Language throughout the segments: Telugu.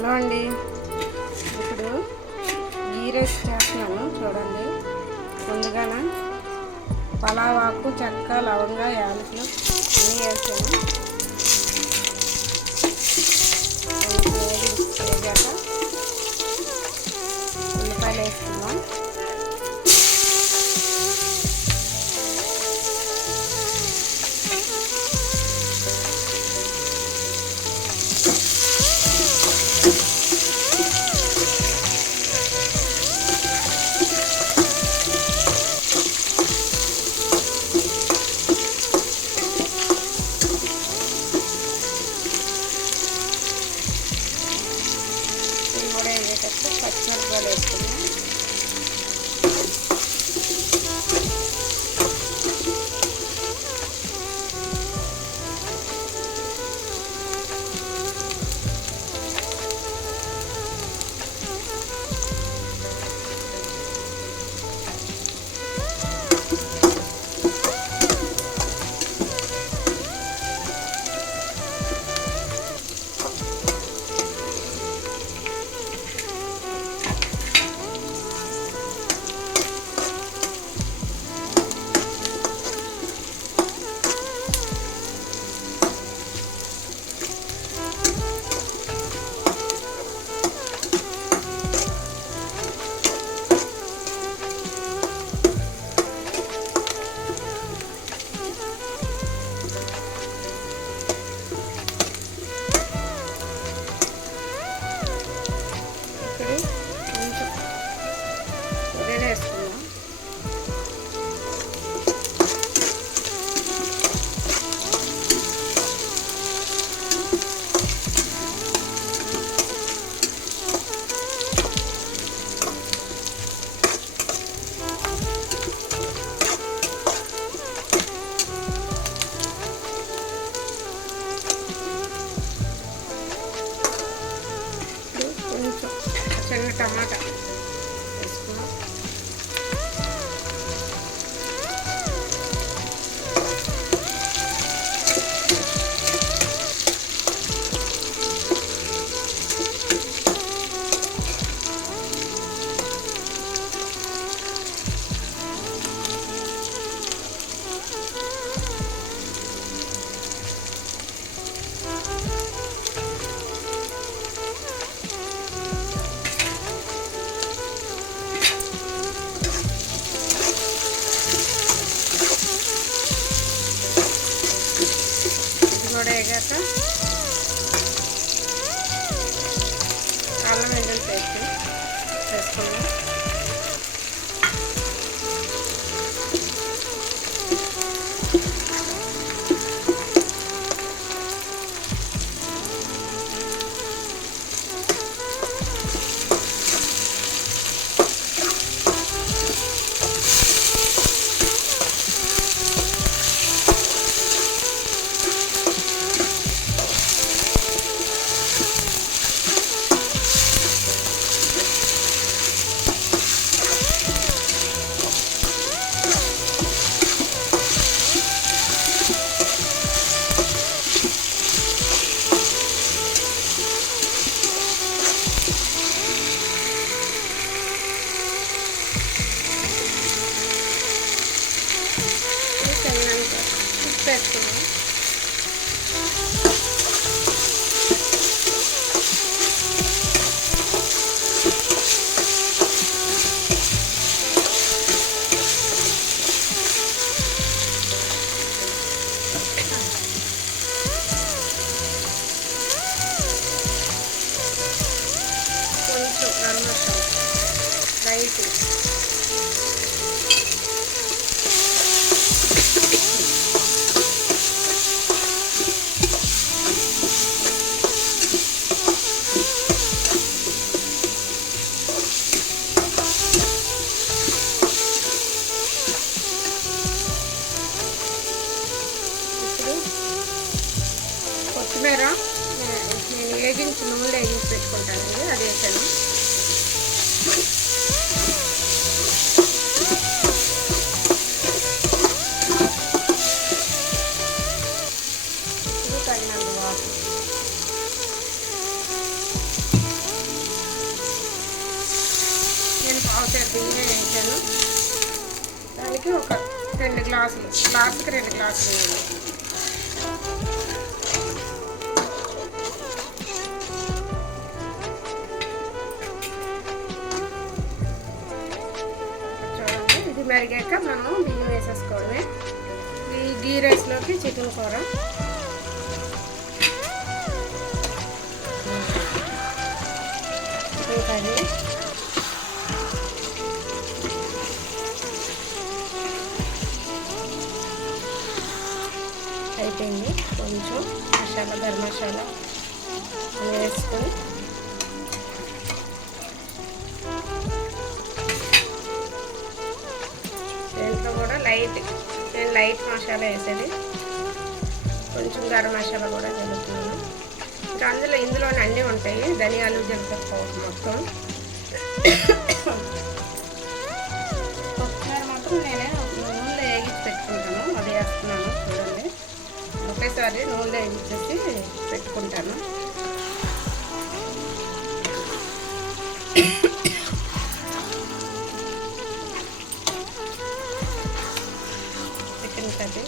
హలో అండి, ఇప్పుడు గీ రైస్ చేస్తున్నాను చూడండి. ముందుగాన పలావాకు, చెక్క, లవంగ, యాలకులు అన్నీ వేసాను. వేగాక ఉల్లిపాయలు వేసుకుందాం. పచ్చిమిరపకాయలు వేసుకున్నాం. చిన్న టమాటా వేసుకున్నాం. కూడా వేగాక అల్లం వెల్లుల్లి పేస్ట్ వేసుకున్నాం. వేసుకున్నాం. కొంచెం గరం మసాలా రైట్ కొత్తిమీర నేను వేగించి నూనెలో వేగించి పెట్టుకుంటానండి, అది వేసాను. ఇప్పుడు తగినంత వాటర్ పావుసేరు బియ్యమే వేసాను. దానికి ఒక 2 గ్లాసులు, గ్లాసుకి 2 గ్లాసులు వేయాలి. చూడండి, ఇది మరిగాక మనం బియ్యం వేసేసుకోవడమే. ఈ గీ రైస్లోకి చికెన్ కూర అది అయిపోయింది. కొంచెం మసాలా, గరం మసాలా వేసుకొని దీంట్లో కూడా నేను లైట్ మసాలా వేసేది, కొంచెం గరం మసాలా కూడా జరుగుతున్నాను. ఇంకా ఇందులోనే అన్నీ ఉంటాయి, ధనియాలు, జీలకర్ర పౌడర్ మొత్తం. కొత్తిమీర మాత్రం నేనే నూనెలో వేగించి పెట్టుకుంటాను, అది వేస్తున్నాను. చూడండి, ఒకేసారి నూనెలో వేగించేసి పెట్టుకుంటాను. చికెన్ కర్రీ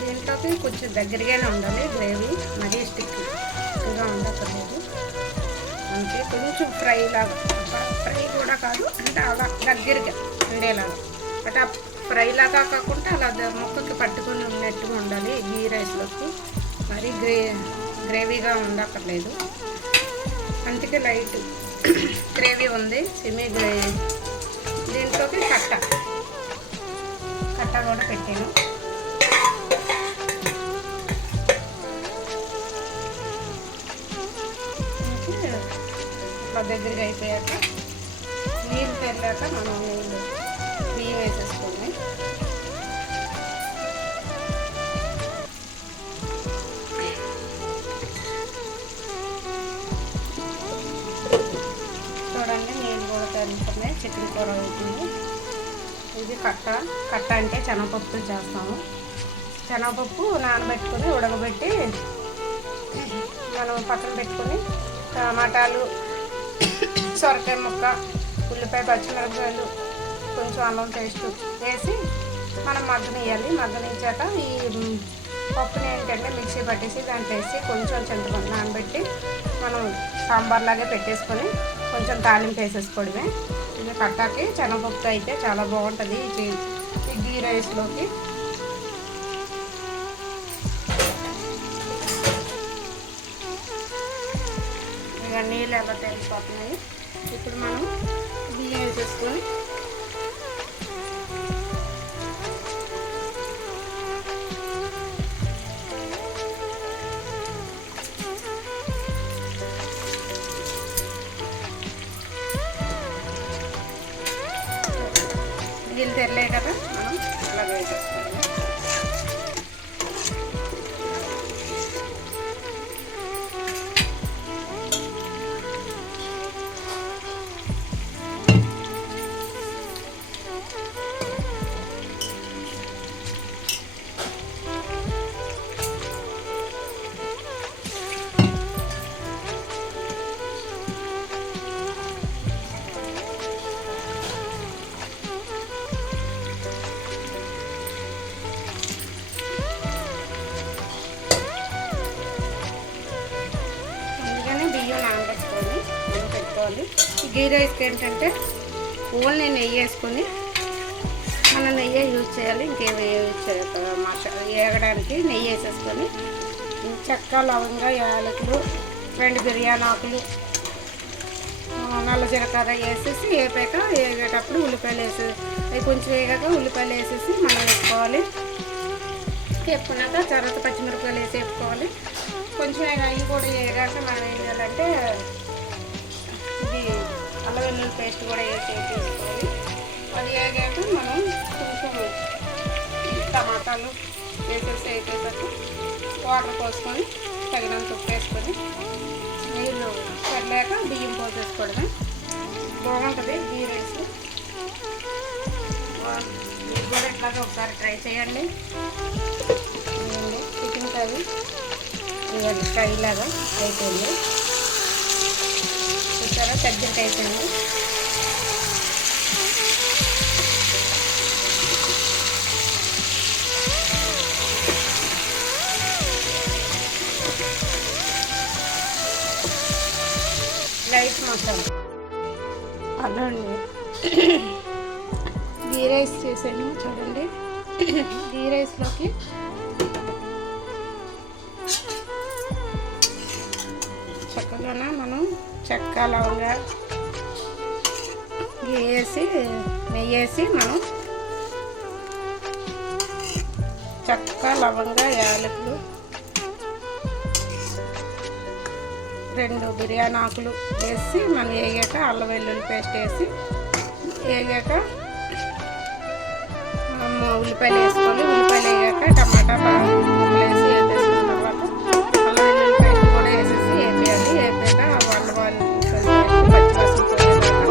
దీంట్లోకి కొంచెం దగ్గరగానే ఉండాలి గ్రేవీ, మరీ స్టిక్గా ఉండక్కర్లేదు. అంటే కొంచెం ఫ్రై కూడా కాదు, అంటే అలా దగ్గరగా ఉండేలాగా, అంటే ఫ్రై లాగా కాకుండా అలా మొక్కకి పట్టుకొని ఉన్నట్టుగా ఉండాలి గీ రైస్లోకి. మరీ గ్రేవీగా ఉండక్కర్లేదు. అందుకే లైట్ గ్రేవీ ఉంది, సెమీ గ్రేవీ. దీంట్లోకి కట్ట కూడా పెట్టాను. దగ్గరగా అయిపోయాక నీళ్ళు తెల్లాక మనం బియ్యం వేసేసుకోండి. చూడండి, నీళ్ళు కూడా తెల్లుతున్నాయి, చికెన్ కూర అవుతుంది. ఇది కట్ట అంటే శనగపప్పుతో చేస్తాము. శనగపప్పు నానబెట్టుకొని ఉడకబెట్టి మనం పక్కన పెట్టుకొని టమాటాలు, సొరకాయ ముక్క, ఉల్లిపాయ, పచ్చిమిరపకాయలు, కొంచెం అల్లం పేస్ట్ వేసి మనం మగ్గనియాలి. మగ్గనిచ్చాక ఈ పప్పుని ఏంటంటే మిక్సీ పట్టేసి దాంట్లో వేసి కొంచెం చింతపండు నానబెట్టి మనం సాంబార్ లాగే పెట్టేసుకొని కొంచెం తాలింపు వేసేసుకోవడమే. ఇది కట్టాకి శనగపప్పుతో అయితే చాలా బాగుంటుంది ఈ గీ రైస్లోకి. ఇక నీళ్ళు ఎలా తెలిసిపోతున్నాయి. ఇప్పుడు మనం బియ్యం వేసేసుకొని నీళ్ళు తెరలే కదా, మనం అలాగే వేసేసుకోవాలి. ఈ గీ రైస్కి ఏంటంటే ఓన్లీ నెయ్యి వేసుకొని మనం నెయ్యి యూజ్ చేయాలి, ఇంకేమి యూజ్ చేయాలి. మసాలా వేగడానికి నెయ్యి వేసేసుకొని చెక్క, లవంగ, యాలకులు, 2 బిర్యానీ ఆకులు, నల్ల జీలకర్ర వేసేసి వేగేటప్పుడు ఉల్లిపాయలు అవి కొంచెం వేగాక ఉల్లిపాయలు వేసేసి మనం వేసుకోవాలి. వేపుకున్నాక తర్వాత పచ్చిమిరపకాయలు వేసి వేపుకోవాలి. కొంచెం అవి కూడా వేగాక మనం ఏం చేయాలంటే ఇది అల్లం వెల్లుల్లి పేస్ట్ కూడా వేసి తీసుకోవాలి. అది వేగాక మనం కొంచెం టమాటాలు వేసేసి వేసేసాక వాటర్ పోసుకొని తగినంత ఉప్పు వేసుకొని నీళ్ళు చల్లాక బియ్యం పోసేసుకోవడమే. బాగుంటుంది గీ రైస్. మీరు కూడా ఇట్లాగా ఒకసారి ట్రై చేయండి. చికెన్ కర్రీ ఇవన్నీ ఫ్రై లాగా అయిపోయింది. చూసారా దగ్గరికి అయిపోయింది. లైట్ మసాలా అలా గీ రైస్ చేసాను చూడండి. గీ రైస్లోకి చక్కగా మనం చెక్క లవంగా గీ వేసి నెయ్యి వేసి మనం చెక్క లవంగా యాలకులు 2 బిర్యానీ ఆకులు వేసి మనం వేగాక అల్లం వెల్లుల్లి పేస్ట్ వేసి వేగాక ఉల్లిపాయలు వేసుకోవాలి. ఉల్లిపాయలు వేగాక టమాటా ముక్కలు వేసి వేసేసిన తర్వాత అల్లం వెల్లుల్లి పేస్ట్ కూడా వేసేసి వేపేయాలి. వేపాక వాళ్ళు పచ్చివాసన పోయేదాకా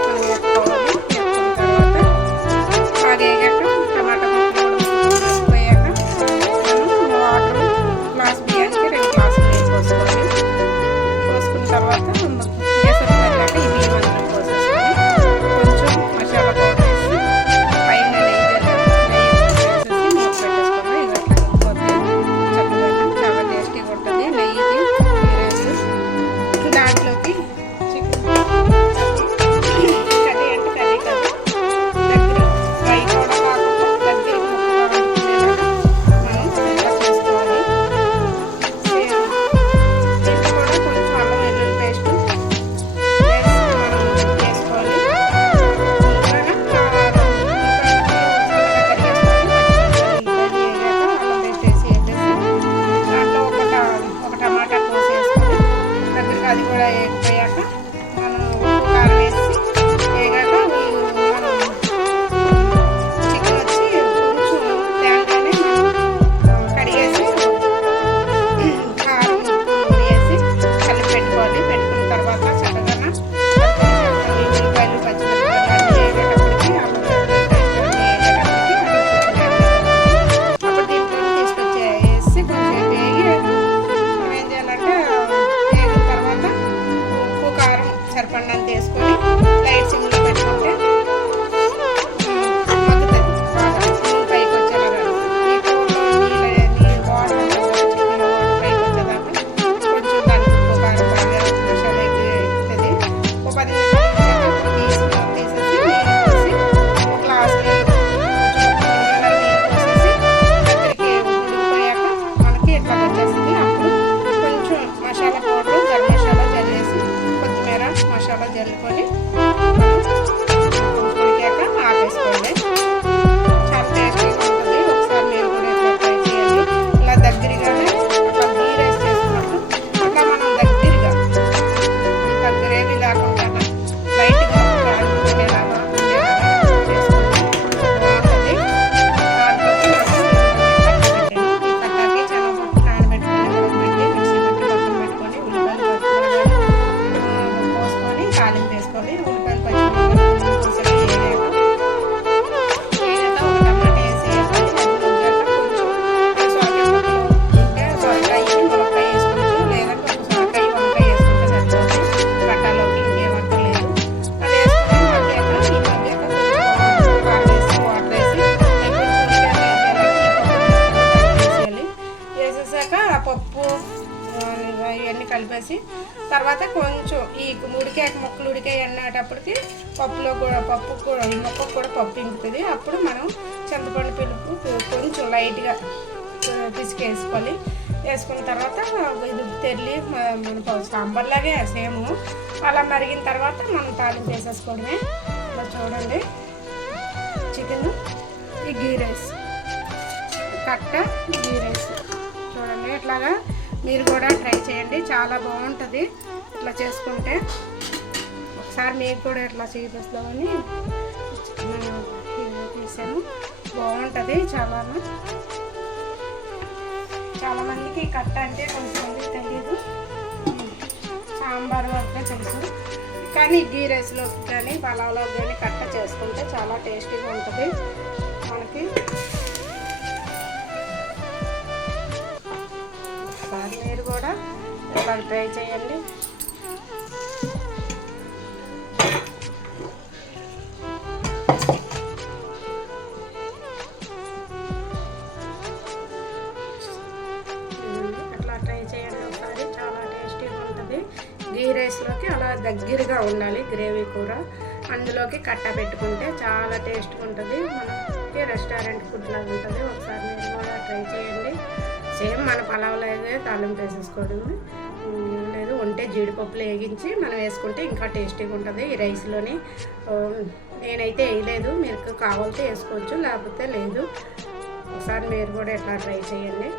మనం వేసుకోవాలి. వేసుకున్న తర్వాత బాగా వేగాక టమాటా ముక్కలు కూడా వేసిపోయాక మనం వాటర్ గ్లాస్ బియ్యానికి 2 గ్లాసులు నీళ్ళు పోసుకోవాలి. పోసుకున్న తర్వాత వేసరి పడినాక ఈ బియ్యం అంతా పోసేసుకొని కొంచెం మసాలా పౌడర్ వేసి పైన నెయ్యి వేసేసి మూత పెట్టేసుకొని ఇక అట్లా వెళ్ళిపోతే చక్కగా చాలా టేస్టీగా ఉంటుంది. నెయ్యికి వేసి దాంట్లోకి చికెన్ కర్రీ అంటే కర్రీ కాదు, దగ్గర ఫ్రై కూడా కాకుండా దగ్గర ముక్కగా ఉండేలాగా మనం ఇలా చేసుకోవాలి. అది కూడా వేగిపోయాక మనం ఉప్పు కారం వేసి వేగాక మనం చికెన్ వచ్చి కొంచెం తేగానే మనం కడిగేసి కారం ఉప్పు నూనె వేసి కలిపి పెట్టుకోవాలి. పెట్టుకున్న తర్వాత చక్కగా ఉల్లిపాయలు పచ్చిమిరపకాయలు అన్నీ వేగేటప్పటికి అప్పుడు దీంట్లో తీసుకొచ్చేసి కొంచెం వేగి మనం ఏం చేయాలంటే సరిపడినంత వేసుకొని లైట్ సిమ్లో పెట్టుకుంటే మగ్గుతుంది బాగా. నూనె పైకి వచ్చేలాగా ఈ కూరలో నీళ్ళు వాటర్ ఉంటుంది కదా, చికెన్ వాటర్ పైకి వచ్చేదాకా కొంచెం దానికి ఉప్పు కారం బాగా మసాలా అవుతుంది. ఒక 10 నిమిషాలు తీసేసి నీళ్ళు పోసి ఒక గ్లాస్ నీళ్ళు పోసేసి దగ్గరికి ఉడికిపోయాక మనకి ఇట్లా వచ్చేస్తుంది. అప్పుడు కొంచెం మసాలా పౌడర్ గరం మసాలా జల్లేసి కొత్తిమీర మసాలా జల్లుకొని ఉడికాక ఆపేసుకోండి. చాలా టేస్టీగా ఉంటుంది. ఒకసారి మీరు కూడా ఇట్లా ట్రై చేయండి. ఇలా దగ్గరగానే అట్లా గీ రైస్ చేసుకున్నప్పుడు అట్లా మనం దగ్గరగా ఇంకా గ్రేవీ లేకుండా లైట్గా ఉండేలాగా చేసుకుంటే బాగుంటుంది. దాంట్లోకి మనం ఈ కట్టాకి శనగపప్పు నానబెట్టుకొని ఉడకబెట్టి మిక్సీ పెట్టి పక్కన పెట్టుకొని ఉల్లిపాయలు పోసుకొని తాలింపు వేసుకోవాలి. ఉల్లిపాయలు పచ్చిమిరపకాయలు పోసేసి వేగాక ఒక టమాటా వేసి వేసుకోవాలి. కొంచెం సొరకాయ ముక్కలు ఉంటే సొరకాయ ములక్కాయ వేసుకోవచ్చు, లేదంటే ఒక సొరకాయ వంకాయ వేసుకుంటే సరిపోతుంది. కట్టాలోకి ఇంకేమంతా లేదు. అది వేసుకొని మగ్గాక కొంచెం కారం వేసి వాటర్ వేసి కొంచెం వేసేయాలి. వేసేసాక ఆ పప్పు ఇవన్నీ కలిపేసి తర్వాత కొంచెం ఈ ఉడికాక ముక్కలు ఉడికాయి అన్నటప్పటికి పప్పు కూడా మొక్కకు కూడా పప్పు ఇంకుతుంది. అప్పుడు మనం చింతపండు పులుపు కొంచెం లైట్గా పిసికేసుకోవాలి. వేసుకున్న తర్వాత ఇది తెల్లి మన సాంబార్ లాగే సేమ్ అలా మరిగిన తర్వాత మనం తాలింపు వేసేసుకోవడమే. ఇలా చూడండి చికెన్ ఈ గీ రైస్ కట్ట గీ రైస్ చూడండి. ఇట్లాగా మీరు కూడా ట్రై చేయండి, చాలా బాగుంటుంది ఇట్లా చేసుకుంటే. ఒకసారి మీకు కూడా ఇట్లా చూపిస్తామని తీసాను. బాగుంటుంది. చాలామందికి కట్ట అంటే కొంతమందికి తెలియదు, సాంబార్ వరకే తెలుసు. కానీ గీ రైస్లోకి కానీ పలావ్లోకి కానీ కట్ట చేసుకుంటే చాలా టేస్టీగా ఉంటుంది మనకి. ఒకసారి మీరు కూడా ఇలా ట్రై చేయండి. అట్లా ట్రై చేయండి ఒకసారి, చాలా టేస్టీగా ఉంటుంది. గీ రైస్లోకి అలా దగ్గరగా ఉండాలి గ్రేవీ కూర, అందులోకి కట్ట పెట్టుకుంటే చాలా టేస్ట్గా ఉంటుంది. మనకి రెస్టారెంట్ ఫుడ్ లాగా ఉంటుంది. ఒకసారి మీరు కూడా ట్రై చేయండి. సేమ్ మన పలావ్లో అయితే తాలింపు వేసేసుకోవడం లేదు, ఉంటే జీడిపప్పులు వేగించి మనం వేసుకుంటే ఇంకా టేస్టీగా ఉంటుంది ఈ రైస్లోని. నేనైతే వేయలేదు, మీరు కావాలంటే వేసుకోవచ్చు, లేకపోతే లేదు. ఒకసారి మీరు కూడా ఎట్లా ట్రై చేయండి.